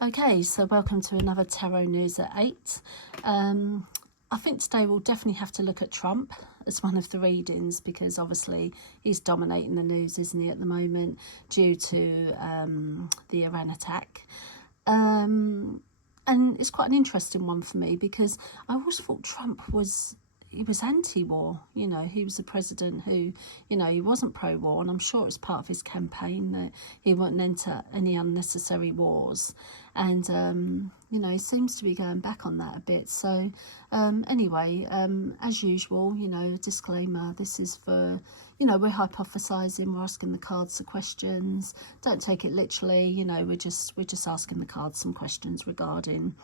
Okay, so welcome to another Tarot News at 8. I think today we'll definitely have to look at Trump as one of the readings, because obviously he's dominating the news, isn't he, at the moment, due to the Iran attack. And it's quite an interesting one for me, because I always thought Trump was anti-war. You know, he was a president who, you know, he wasn't pro-war, and I'm sure it's part of his campaign that he wouldn't enter any unnecessary wars. And you know, he seems to be going back on that a bit. So anyway, as usual, you know, disclaimer, this is for, you know, we're hypothesizing, we're asking the cards the questions. Don't take it literally, you know, we're just asking the cards some questions regarding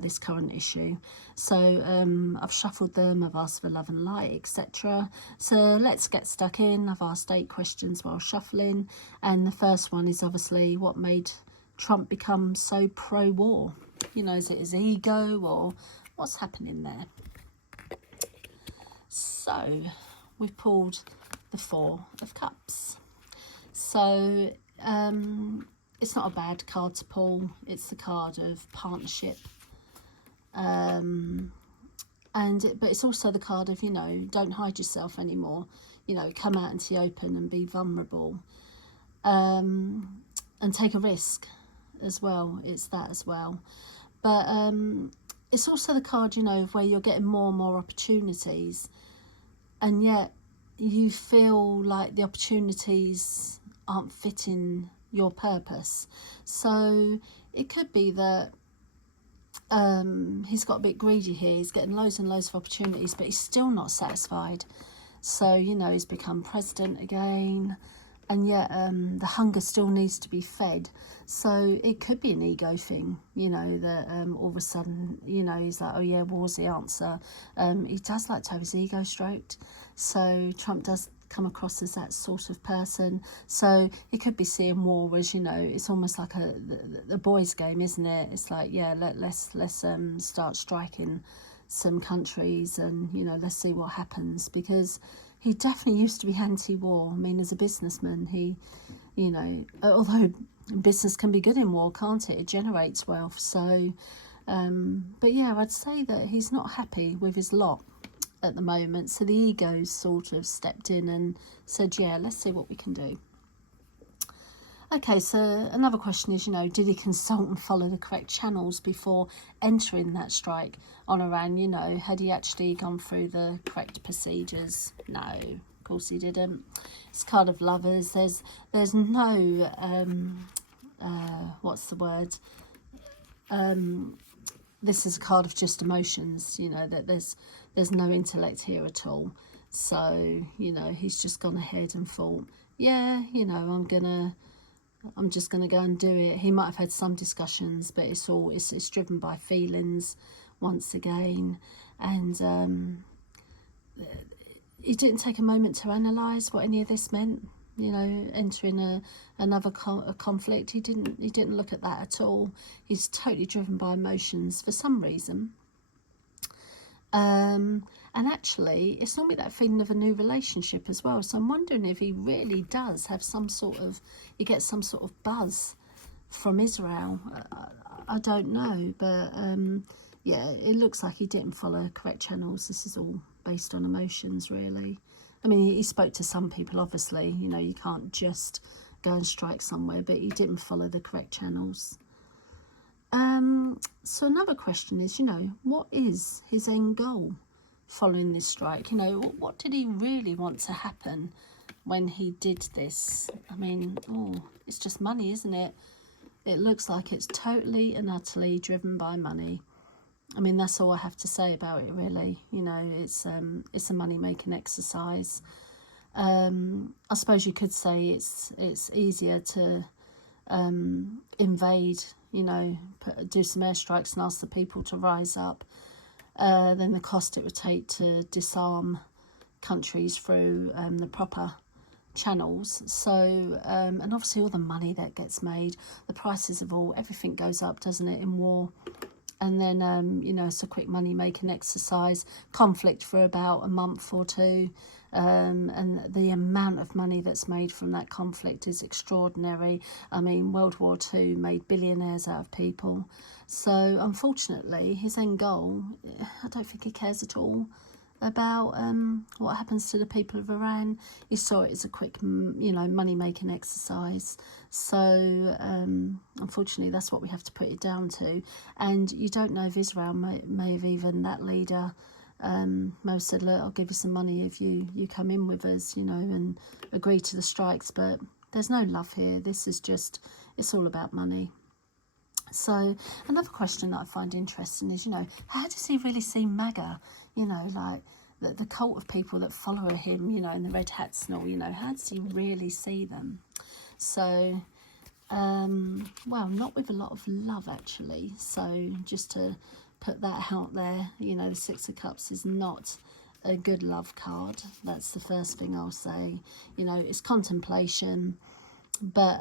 this current issue. So I've shuffled them, I've asked for love and light, etc. So let's get stuck in. I've asked 8 questions while shuffling, and the first one is obviously, what made Trump become so pro-war? You know, is it his ego, or what's happening there? So we've pulled the 4 of Cups. So it's not a bad card to pull. It's the card of partnership. But it's also the card of, you know, don't hide yourself anymore. You know, come out into the open and be vulnerable. And take a risk as well. It's that as well. But it's also the card, you know, of where you're getting more and more opportunities, and yet you feel like the opportunities aren't fitting your purpose. So it could be that he's got a bit greedy here. He's getting loads and loads of opportunities, but he's still not satisfied. So, you know, he's become president again, and yet the hunger still needs to be fed. So it could be an ego thing, you know, that all of a sudden, you know, he's like, oh yeah, war's the answer. He does like to have his ego stroked. So Trump does come across as that sort of person. So it could be seeing war as, you know, it's almost like the boys' game, isn't it? It's like, yeah, let's start striking some countries, and, you know, let's see what happens, because he definitely used to be anti-war. I mean, as a businessman, he, you know, although business can be good in war, can't it? It generates wealth. So but yeah, I'd say that he's not happy with his lot at the moment. So the ego's sort of stepped in and said, yeah, let's see what we can do. Okay, so another question is, you know, did he consult and follow the correct channels before entering that strike on Iran? You know, had he actually gone through the correct procedures? No, of course he didn't. It's card of Lovers. There's no what's the word? This is a card of just emotions. You know, that there's no intellect here at all. So, you know, he's just gone ahead and thought, yeah, you know, I'm just going to go and do it. He might have had some discussions, but it's driven by feelings once again. And he didn't take a moment to analyse what any of this meant. You know, entering another conflict. He didn't look at that at all. He's totally driven by emotions for some reason. And actually, it's normally that feeling of a new relationship as well. So I'm wondering if he really does have some sort of, he gets some sort of buzz from Israel. I don't know, but yeah, it looks like he didn't follow correct channels. This is all based on emotions, really. I mean, he spoke to some people, obviously. You know, you can't just go and strike somewhere, but he didn't follow the correct channels. So another question is, you know, what is his end goal following this strike? You know, what did he really want to happen when he did this? I mean, it's just money, isn't it? It looks like it's totally and utterly driven by money. I mean, that's all I have to say about it, really. You know, it's a money-making exercise. I suppose you could say it's easier to invade, you know, do some airstrikes and ask the people to rise up, than the cost it would take to disarm countries through the proper channels. So and obviously all the money that gets made, the prices of everything goes up, doesn't it, in war? And then you know, it's a quick money making exercise, conflict for about a month or two, and the amount of money that's made from that conflict is extraordinary. I mean, World War II made billionaires out of people. So unfortunately, his end goal, I don't think he cares at all about what happens to the people of Iran. He saw it as a quick, money-making exercise. So unfortunately, that's what we have to put it down to. And you don't know if Israel may have even, that leader, may have said, look, I'll give you some money if you come in with us, and agree to the strikes. But there's no love here. This is just, it's all about money. So another question that I find interesting is, how does he really see MAGA? Like the cult of people that follow him, in the red hats and all, how does he really see them? So, well, not with a lot of love, actually. So just to put that out there, the Six of Cups is not a good love card. That's the first thing I'll say. It's contemplation, but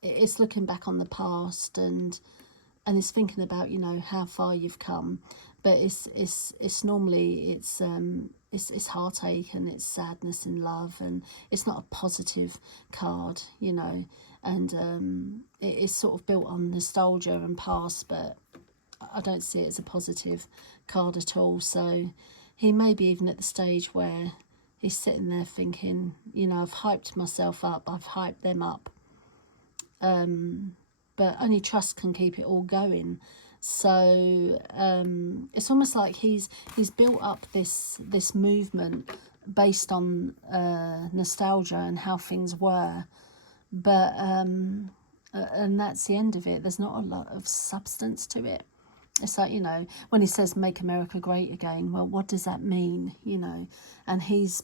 it's looking back on the past and it's thinking about how far you've come, but it's normally it's heartache and it's sadness in love, and it's not a positive card, and it's sort of built on nostalgia and past, but I don't see it as a positive card at all. So he may be even at the stage where he's sitting there thinking, I've hyped myself up, I've hyped them up, but only trust can keep it all going. So it's almost like he's built up this movement based on nostalgia and how things were, but and that's the end of it. There's not a lot of substance to it. It's like, when he says make America great again, well, what does that mean? And he's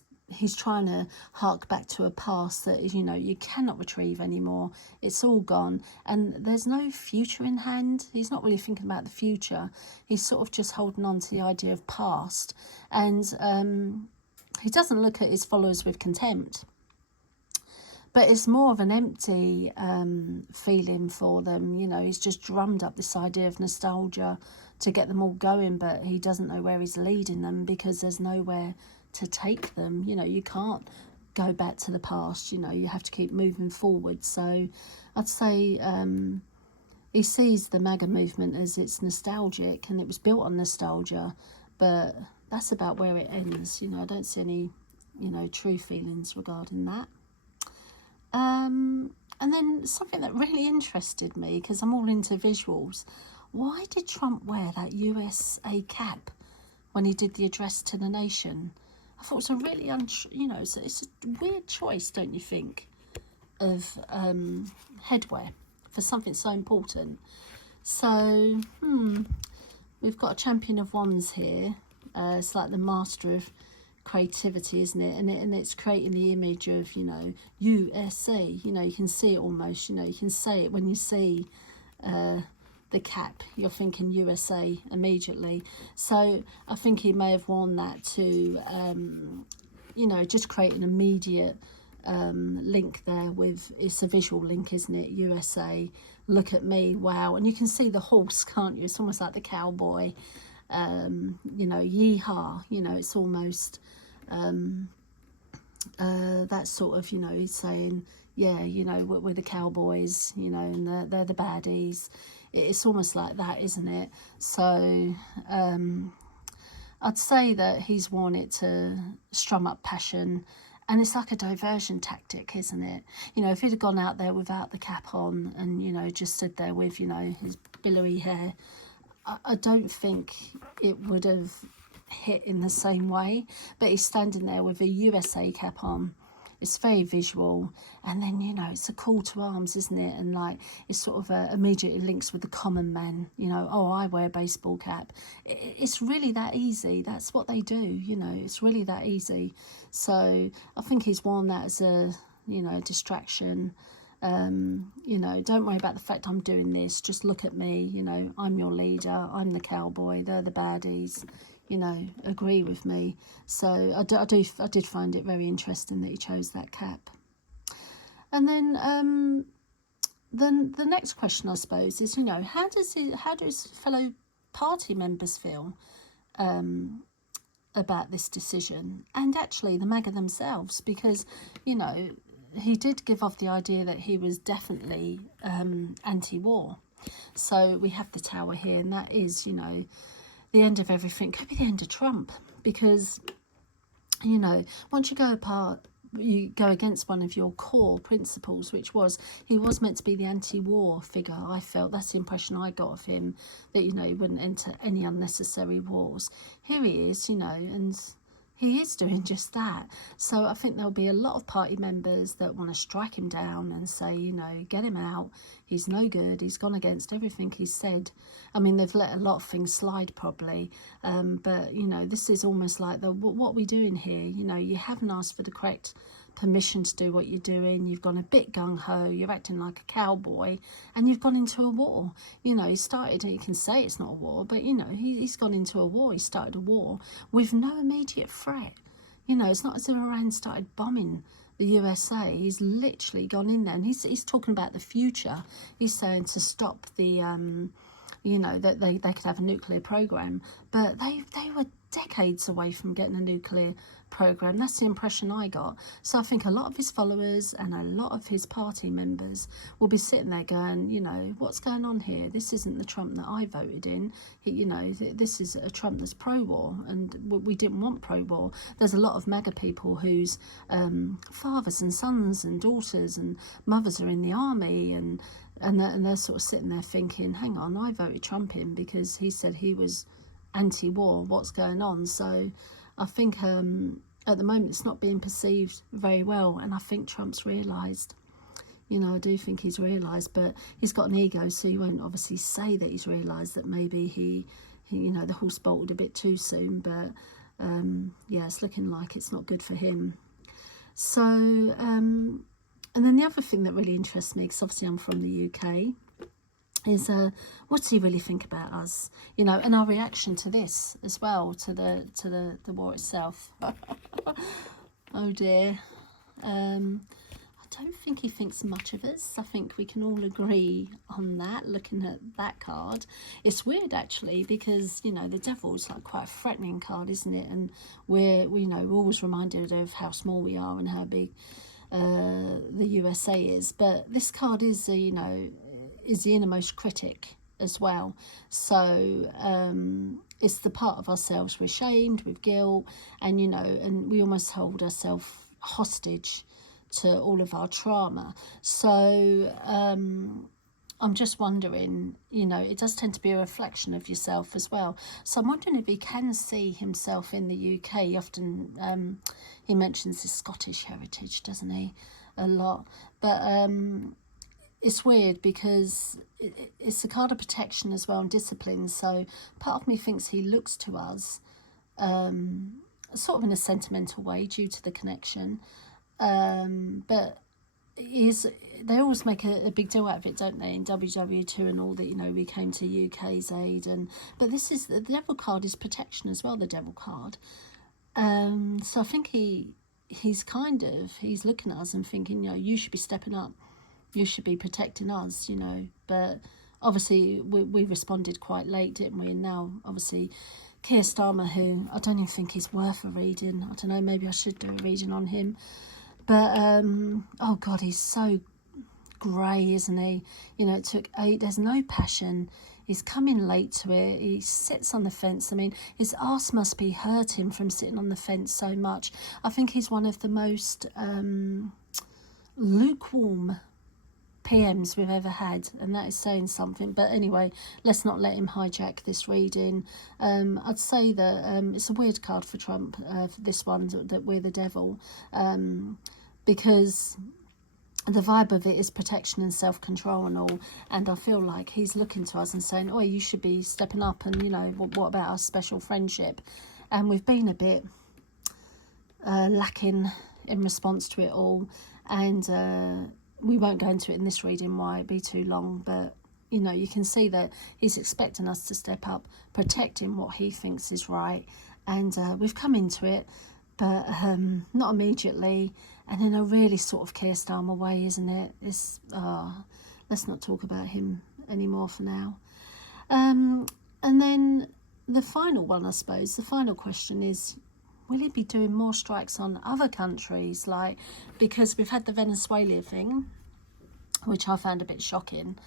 trying to hark back to a past that is, you cannot retrieve anymore. It's all gone, and there's no future in hand. He's not really thinking about the future. He's sort of just holding on to the idea of past, and he doesn't look at his followers with contempt, but it's more of an empty feeling for them. He's just drummed up this idea of nostalgia to get them all going, but he doesn't know where he's leading them because there's nowhere to take them. You can't go back to the past. You have to keep moving forward. So I'd say he sees the MAGA movement as it's nostalgic and it was built on nostalgia, but that's about where it ends. I don't see any true feelings regarding that. And then something that really interested me, because I'm all into visuals, why did Trump wear that USA cap when he did the address to the nation? I thought it was a really, it's a weird choice, don't you think, of headwear for something so important. So, we've got a Champion of Wands here. It's like the master of creativity, isn't it? And it's creating the image of, USA. You can see it almost, you can say it when you see the cap, you're thinking USA immediately. So I think he may have worn that to just create an immediate link there with, it's a visual link, isn't it? USA, look at me, wow. And you can see the horse, can't you? It's almost like the cowboy, yeehaw, it's almost that sort of, he's saying, yeah, we're the cowboys, and they're the baddies. It's almost like that, isn't it? So I'd say that he's worn it to strum up passion, and it's like a diversion tactic, isn't it? If he'd have gone out there without the cap on and, just stood there with, his billowy hair, I don't think it would have hit in the same way. But he's standing there with a USA cap on. It's very visual, and then it's a call to arms, isn't it? And like it sort of immediately links with the common man. Oh, I wear a baseball cap. It's really that easy. That's what they do. It's really that easy. So I think he's worn that as a distraction. Don't worry about the fact I'm doing this. Just look at me. I'm your leader. I'm the cowboy. They're the baddies. Agree with me. So I did find it very interesting that he chose that cap. And then the next question, I suppose, is how do his fellow party members feel about this decision, and actually the MAGA themselves, because, you know, he did give off the idea that he was definitely anti-war. So we have the tower here, and that is, you know, the end of everything. Could be the end of Trump, because, you know, once you go apart, you go against one of your core principles, which was he was meant to be the anti-war figure. I felt that's the impression I got of him, that, you know, he wouldn't enter any unnecessary wars. Here he is, you know, and he is doing just that. So I think there'll be a lot of party members that want to strike him down and say, you know, get him out. He's no good. He's gone against everything he's said. I mean, they've let a lot of things slide probably. But, you know, this is almost like what are we doing here? You know, you haven't asked for the correct permission to do what you're doing. You've gone a bit gung-ho, you're acting like a cowboy, and you've gone into a war. You know, he started, you can say it's not a war, but, you know, he's gone into a war. He started a war with no immediate threat. You know, it's not as if Iran started bombing the USA. He's literally gone in there, and he's talking about the future. He's saying to stop the you know, that they could have a nuclear program, but they were decades away from getting a nuclear program. That's the impression I got. So I think a lot of his followers and a lot of his party members will be sitting there going, you know, what's going on here? This isn't the Trump that I voted in. You know, this is a Trump that's pro-war, and we didn't want pro-war. There's a lot of MAGA people whose fathers and sons and daughters and mothers are in the army, and they're sort of sitting there thinking, hang on, I voted Trump in because he said he was anti-war. What's going on? So I think at the moment it's not being perceived very well, and I think Trump's realised. You know, I do think he's realised, but he's got an ego, so he won't obviously say that he's realised that maybe he you know, the horse bolted a bit too soon, but yeah, it's looking like it's not good for him. So and then the other thing that really interests me, because obviously I'm from the UK, is what does he really think about us, you know, and our reaction to this as well, to the war itself. Oh dear. I don't think he thinks much of us. I think we can all agree on that, looking at that card. It's weird actually, because, you know, the devil's like quite a threatening card, isn't it? And we're always reminded of how small we are and how big the USA is. But this card is, you know, is the innermost critic as well. So it's the part of ourselves we're shamed, with guilt, and, you know, and we almost hold ourselves hostage to all of our trauma. So I'm just wondering, you know, it does tend to be a reflection of yourself as well. So I'm wondering if he can see himself in the UK. He often, he mentions his Scottish heritage, doesn't he? A lot. But it's weird because it's a card of protection as well, and discipline. So part of me thinks he looks to us sort of in a sentimental way due to the connection. But they always make a big deal out of it, don't they, in WW2 and all that, you know, we came to UK's aid, but this is, the devil card is protection as well, the devil card. So I think he's looking at us and thinking, you know, you should be stepping up, you should be protecting us, you know. But obviously we responded quite late, didn't we? And now obviously Keir Starmer, who I don't even think is worth a reading. I don't know, maybe I should do a reading on him. But, oh God, he's so grey, isn't he? You know, there's no passion. He's coming late to it. He sits on the fence. I mean, his arse must be hurting from sitting on the fence so much. I think he's one of the most lukewarm PMs we've ever had, and that is saying something. But anyway, let's not let him hijack this reading. I'd say that it's a weird card for Trump, for this one, that we're the devil, because the vibe of it is protection and self-control and all, and I feel like he's looking to us and saying, oh, you should be stepping up, and, you know, what about our special friendship? And we've been a bit lacking in response to it all, and we won't go into it in this reading, why it'd be too long, but, you know, you can see that he's expecting us to step up, protecting what he thinks is right, and we've come into it, but not immediately, and in a really sort of Keir Starmer way, isn't it? It's let's not talk about him anymore for now. And then the final one, I suppose, the final question is, will he be doing more strikes on other countries? Like, because we've had the Venezuela thing, which I found a bit shocking.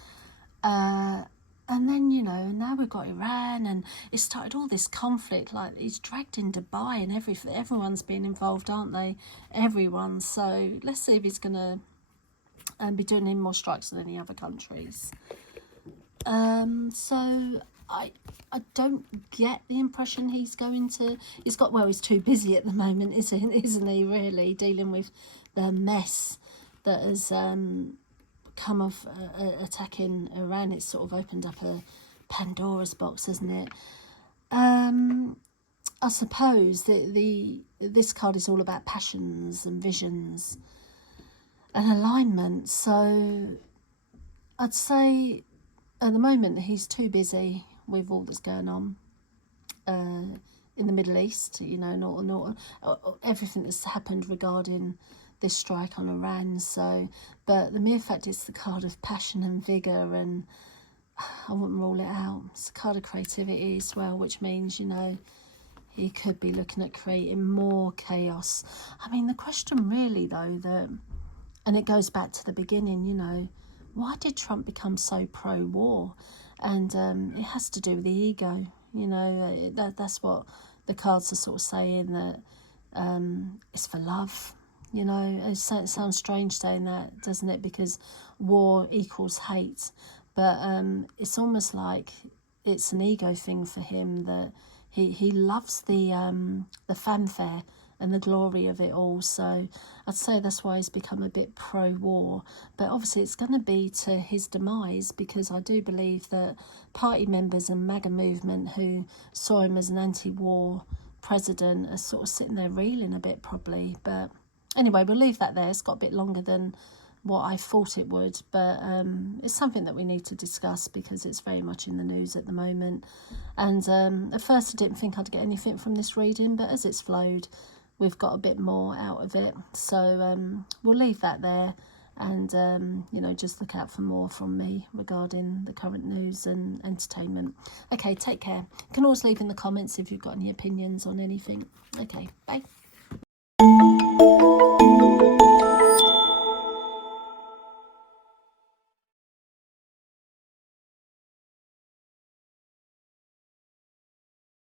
And then, you know, now we've got Iran, and it started all this conflict. Like, he's dragged in Dubai and everyone's been involved, aren't they? Everyone. So let's see if he's going to be doing any more strikes in any other countries. So I don't get the impression he's going to. He's too busy at the moment, isn't he? Really dealing with the mess that has come of attacking Iran. It's sort of opened up a Pandora's box, hasn't it? I suppose this card is all about passions and visions and alignment. So I'd say at the moment he's too busy with all that's going on in the Middle East, you know, not everything that's happened regarding this strike on Iran. So, but the mere fact it's the card of passion and vigour, and I wouldn't rule it out. It's a card of creativity as well, which means, you know, he could be looking at creating more chaos. I mean, the question really, though, and it goes back to the beginning, you know, why did Trump become so pro-war? And it has to do with the ego, you know. That's what the cards are sort of saying, that it's for love. You know, it sounds strange saying that, doesn't it? Because war equals hate. But it's almost like it's an ego thing for him, that he loves the fanfare and the glory of it all. So I'd say that's why he's become a bit pro-war. But obviously it's going to be to his demise, because I do believe that party members and MAGA movement who saw him as an anti-war president are sort of sitting there reeling a bit probably. But anyway, we'll leave that there. It's got a bit longer than what I thought it would, but it's something that we need to discuss because it's very much in the news at the moment. And at first I didn't think I'd get anything from this reading, but as it's flowed, we've got a bit more out of it. So we'll leave that there, and you know, just look out for more from me regarding the current news and entertainment. Okay, take care. You can always leave in the comments if you've got any opinions on anything. Okay, bye.